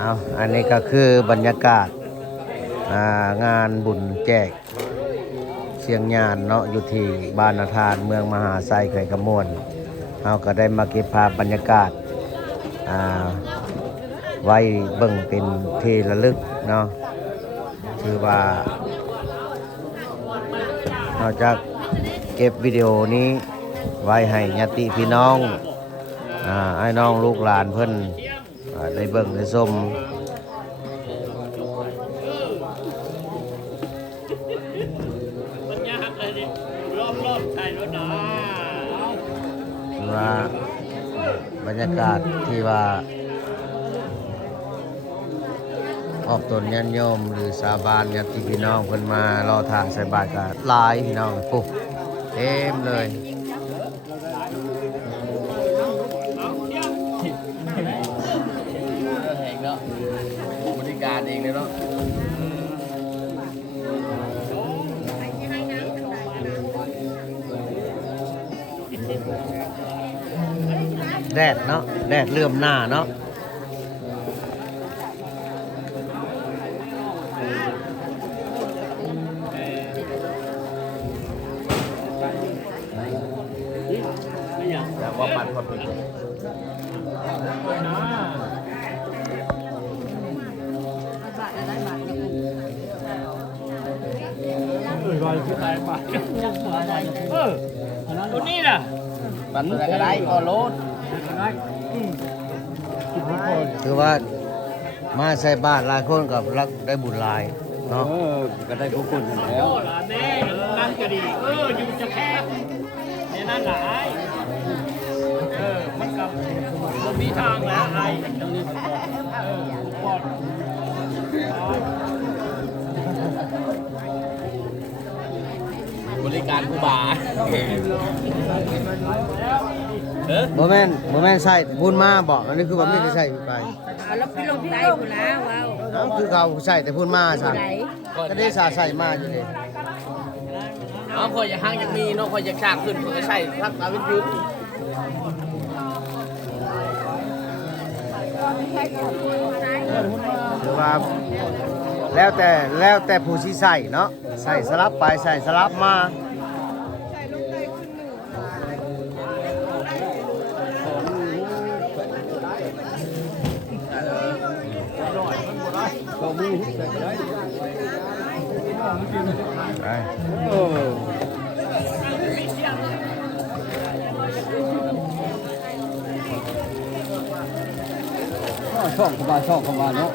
เอาอันนี้ก็คือบรรยากาศงานบุญแจกเสียงญาณเนาะอยู่ที่บ้านนาธานเมืองมหาไซไข่กระมวลเราก็ได้มาเก็บภาพบรรยากาศไว้เบิ่งเป็นที่ระลึกเนาะคือว่านอกจากเก็บวิดีโอนี้ไว้ให้ญาติพี่น้องไอ้น้องลูกหลานเพิ่นได้เบิ่งได้ชมว่าบรรยากาศที่ว่าออกตนยันโยมหรือสาบานญาติพี่น้องเพิ่นมารอทางใส่บาตรกันหลายพี่น้องปุ๊บเต็มเลยบริการเองเลยเนาะแดดเนาะแดดเลื่อมหน้าเนาะแต่ว่าปัดความเป็นตัวนี้น่ะปันอะไรก็ได้ก็โลดคือว่ามาใส่บาตรหลายคนกับรักได้บุญหลายเนาะก็ได้ทุกคนแล้วแม่นั่นก็ดีอยู่จะแคบในนั้นหลายมันกับมันมีทางแล้วไอ้ปอดบริการผู้บ่าโมเมนต์ใส่บุญมาบอกอันนี้คือว่าไม่ได้ใส่ไปแล้วพี่ลงพี่ไต้พุ่นนะว้าวคือเขาใส่แต่พูดมาสั่งก็ได้ใส่มาอยู่เลยเอาคอยอยากห้างอยากมีเนาะคอยอยากฉากขึ้นคอยใส่ทักตาวิทยุหรือว่าแล้วแต่ผู้ที่ใส่เนาะใส่สลับไปใส่สลับมาช่องเข้ามาเนาะ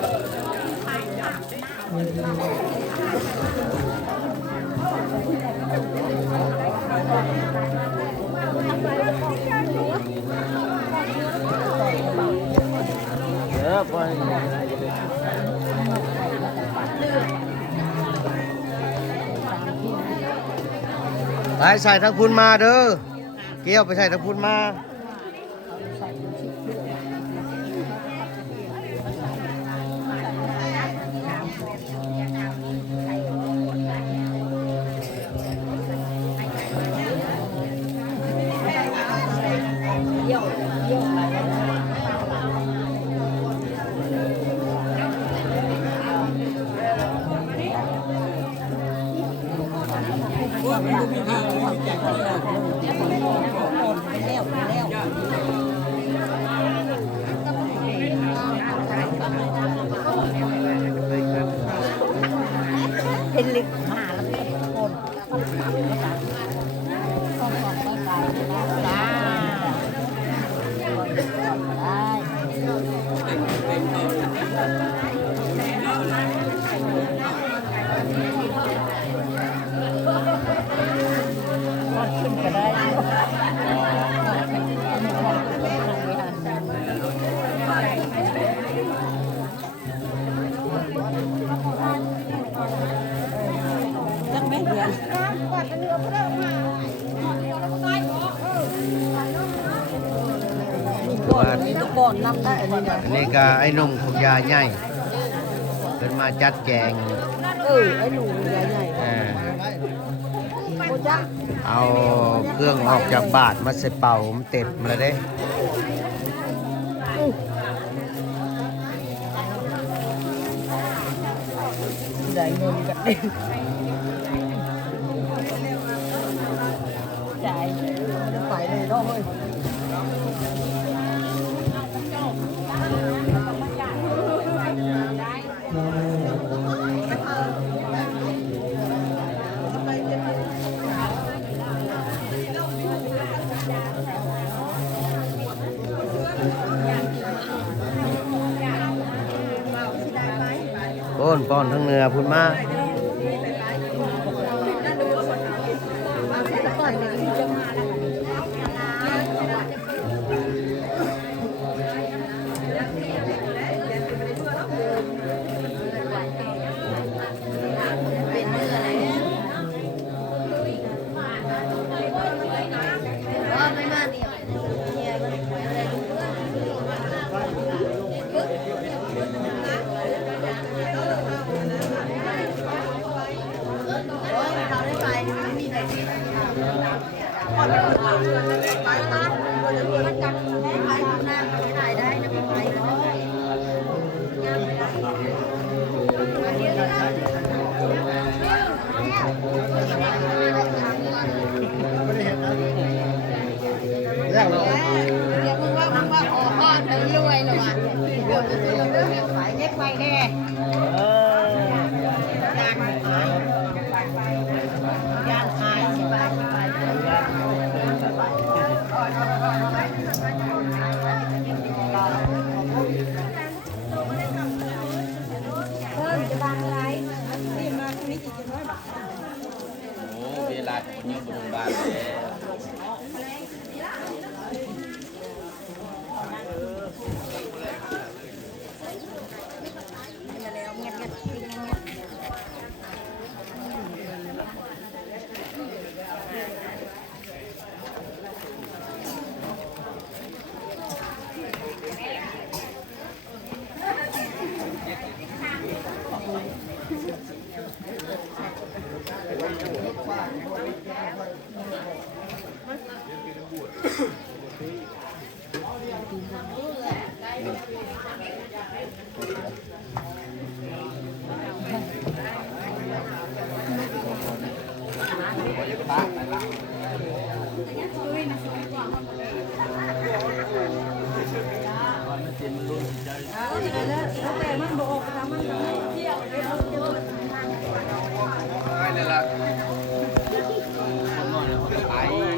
ไปใส่ทั้งพุนมาเด้อเกี่ยวไปใส่ทั้งพุนมาเป็นลิกมาแล้วเป็นคนต้องไปจ้าขึ้นก็ได้จังไม่เดือนมีตะกอนนับได้อันนี้นะ นี่ก็ไอ้นุ่มของยาใหญ่เป็นมาจัดแจง ไอ้หนูใหญ่ใหญ่โคจัก เอาเครื่องออกจากบาทมาใส่เป่ามันเต็มมาเลยเด้ ได้เงินกันจ่ายไปเลยเนาะเฮ้ยป้อนทั้งเนื้อพุ่นมา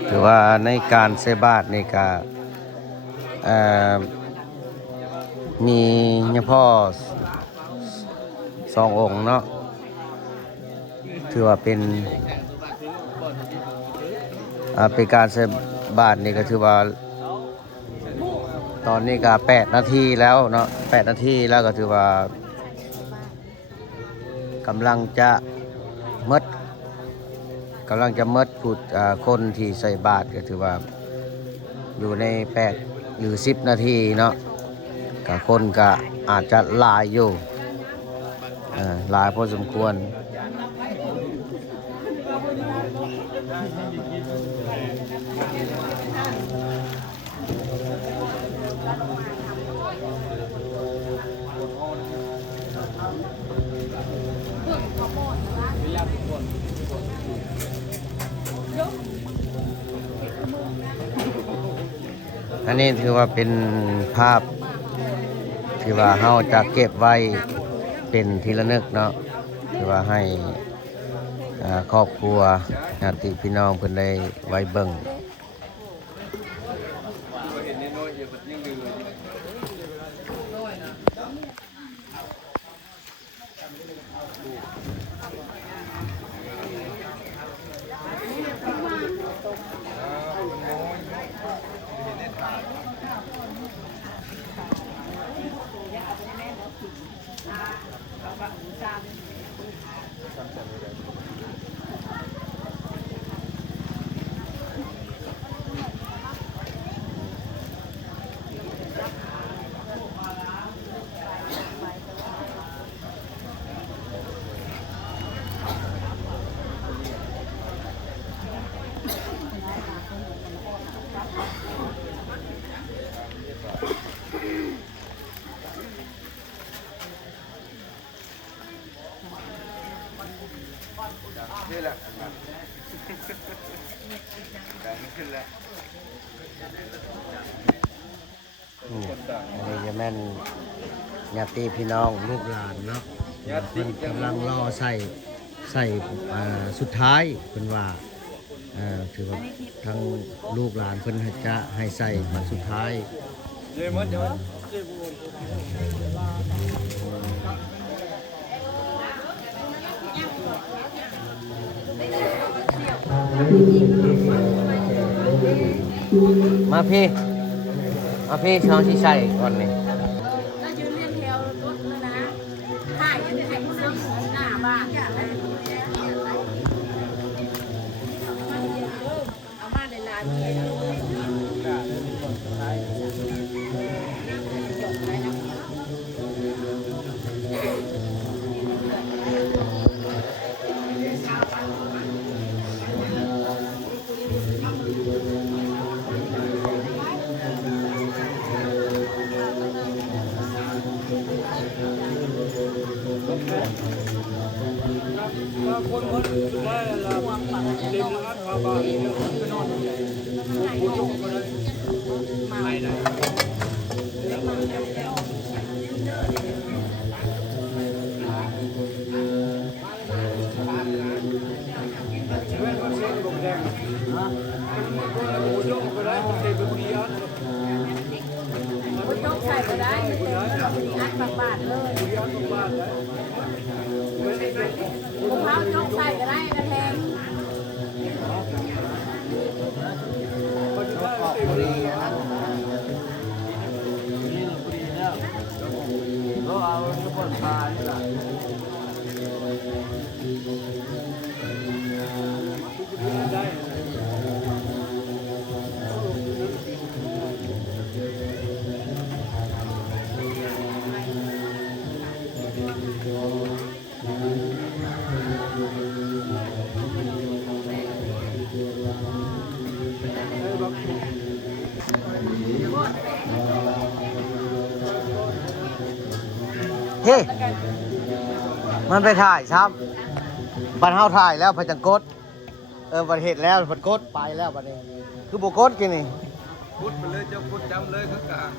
ถือว่าในการใส่บาตรนี่ก็มีเฉพาะ2 องค์เนาะถือว่าเป็นการใส่บาตรนี่ก็ถือว่าตอนนี้ก็8 นาทีแล้วเนาะ8 นาทีแล้วก็ถือว่ากำลังจะหมดพูดคนที่ใส่บาตรก็ถือว่าอยู่ใน8 หรือ 10 นาทีเนาะก็คนก็อาจจะหลายอยู่หลายพอสมควรอันนี้ถือว่าเป็นภาพที่ว่าเราจะเก็บไว้เป็นที่ระลึกเนาะที่ว่าให้ครอบครัวญาติพี่น้องเพิ่นได้ไว้เบิ่ง นี่แหละดังขึ้นแล้ว อันนี้จะแม่นญาติพี่น้องลูกหลานเนาะเพิ่นกำลังรอใส่สุดท้ายเพิ่นว่าถือว่าทางลูกหลานเพิ่นจะให้ใส่บัดสุดท้าย เดี๋ยวมันเดี๋ยว มาพี่ช่องที่ใส่ก่อนนี่ ก็ยืนเรียงแถวรถเลยนะถ่ายยังไงผู้นำหน้าบ้านเอามาในร้านนี้คนว่าเราเต็มแล้วครับบ้านไปนอนผู้ชมก็ได้ไม่ได้เว้นมันเส้นกบแดงผู้ชมก็ได้ผมเต็มเป็นปีอัน คุณยกใส่ก็ได้ไม่เต็มแล้วมีอัดบาทเลย ปีอันบ้านเลยเว้น คุณเท้ายกใส่ก็ได้กระแทง ปัจจุบันเต็มที่เราเอาทุกคนพานี่แหละได้ เฮ้มันไปถ่ายซ้ำบัดเฮาถ่ายแล้วพอจังกดบัดเฮ็ดแล้วเพิ่นกดไปแล้วบัดนี้คือบ่กดกินนี่ พุดไปเลยเจ้าพุดจำเลยคือกลาง